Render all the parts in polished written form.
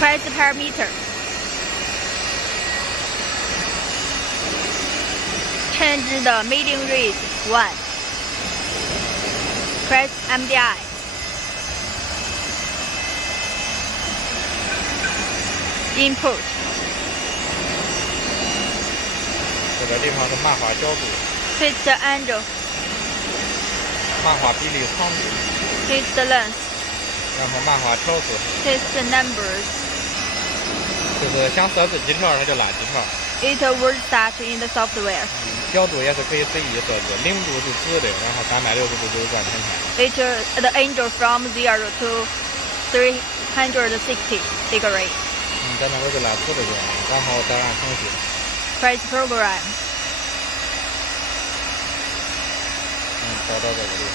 Press parameter. Change the milling rate 1. Press MDI. Input. 这个地方是漫画角度， Fix the angle. 漫画比例长度， Fix the length. 然后漫画条数， Fix the numbers. 就是想设置几条它就拉几条。 It will start in the software. 角度也是可以随意设置，0度是直的，然后360度就是转圈圈。 It the angle from 0 to 360 degree. 在那边就拉直的就完了，然后再按程序。 Press program. 找到这个地方。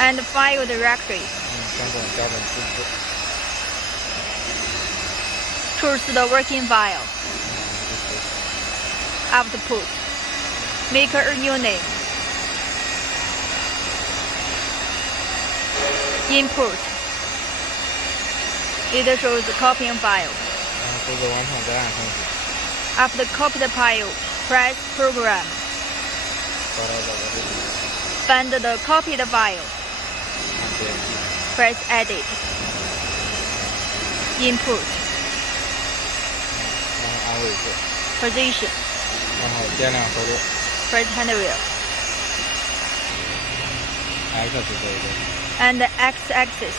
And file directory. 选中标准支持。 Choose the working file. Output. Make a new name. Input. It shows the copying file. 然后数字完成再按程序。 After copied file, press program. 找到这个地方。 Find the copied file. 按编辑。 Press edit. Input. 然后按位置。 Position. 然后点亮手动。 Press hand wheel. X 是这一个。 And the x-axis.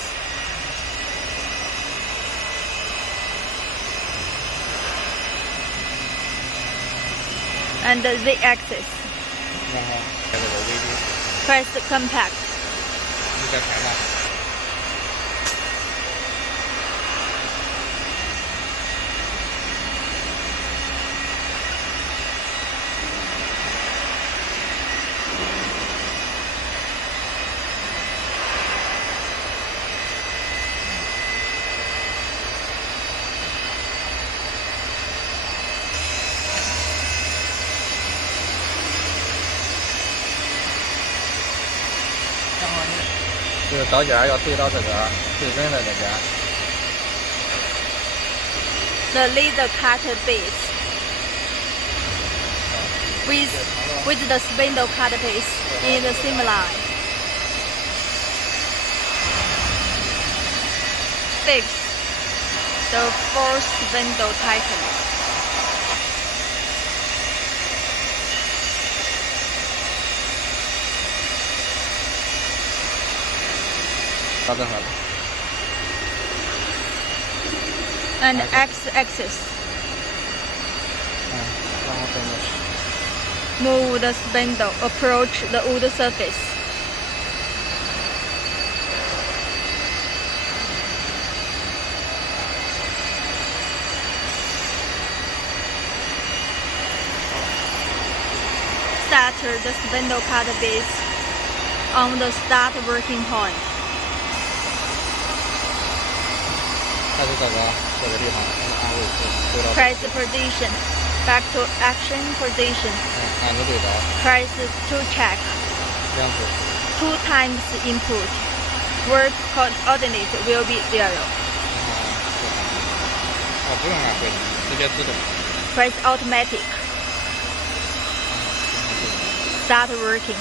And the z-axis. 然后在这个微底。 Press compact. 你再看看。 这个刀尖要对到这个对准的这个。 The laser cut base. With the spindle cut base in the same line. Fix the fourth spindle tightly. 到这儿了。 And x-axis. 然后跟着。 Move the spindle, approach the wood surface. Start the spindle cut base on the start working point. 还是这个地方，按位置对到。 Press position. Back to action position. 按着对照。 Press to check. 2次。 2 times input. Work coordinate will be 0. 不用按回力，直接自动。 Press automatic. Start working.